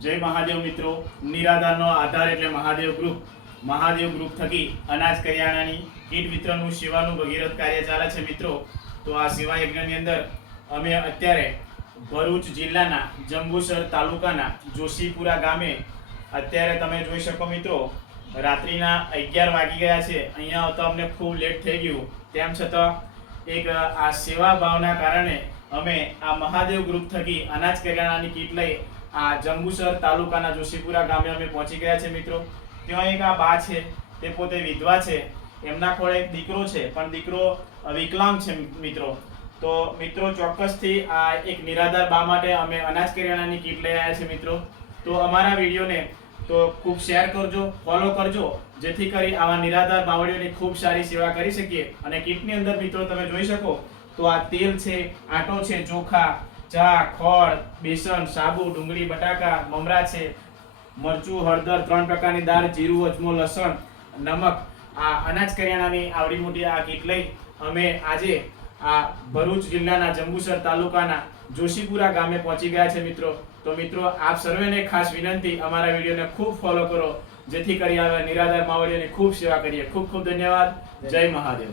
જય મહાદેવ મિત્રો, નિરાધારનો આધાર એટલે મહાદેવ ગ્રુપ થકી અનાજ કરિયાણાની કીટ વિતરણનું સેવાનું ભગીરથ કાર્ય ચાલે છે મિત્રો. તો આ સેવા યજ્ઞની અંદર અમે અત્યારે ભરૂચ જિલ્લાના જંબુસર તાલુકાના જોશીપુરા ગામે અત્યારે તમે જોઈ શકો મિત્રો, રાત્રિના 11 વાગી ગયા છે. અહીંયા આવતા અમને ખૂબ લેટ થઈ ગયું. તેમ છતાં એક આ સેવા ભાવના કારણે અમે આ મહાદેવ ગ્રુપ થકી અનાજ કરિયાણાની કીટ લઈ આ જંબુસર તાલુકાના જોશીપુરા ગામે અમે પહોંચી ગયા છે મિત્રો. ત્યાં એક આ બા છે, તે પોતે વિધવા છે. એમના કોળે એક દીકરો છે, પણ દીકરો વિકલાંગ છે મિત્રો. તો મિત્રો ચોક્કસથી આ એક નિરાધાર બા માટે અમે અનાજ કરિયાણાની કીટ લઈ આવ્યા છે મિત્રો. તો અમારા વિડીયોને તો ખૂબ શેર કરજો, ફોલો કરજો, જેથી કરી આવા નિરાધાર બાવળીઓની ખૂબ સારી સેવા કરી શકીએ. અને કીટની અંદર મિત્રો તમે જોઈ શકો તો આ તેલ છે, આટો છે, ચોખા, ચા, ખોળ, બેસન, સાબુ, ડુંગળી, બટાકા, મમરા છે, મરચું, હળદર, 3 પ્રકારની દાળ, જીરું, અજમો, લસણ, નમક, આ અનાજ કરિયાણાની આવડી મોટી આ કીટ લઈ અમે આજે આ ભરૂચ જિલ્લાના જંબુસર તાલુકાના જોશીપુરા ગામે પહોંચી ગયા છે મિત્રો. તો મિત્રો આપ સર્વેને ખાસ વિનંતી, અમારા વિડીયોને ખૂબ ફોલો કરો, જેથી કરી આવા નિરાધાર માવડીઓની ખૂબ સેવા કરીએ. ખૂબ ખૂબ ધન્યવાદ. જય મહાદેવ.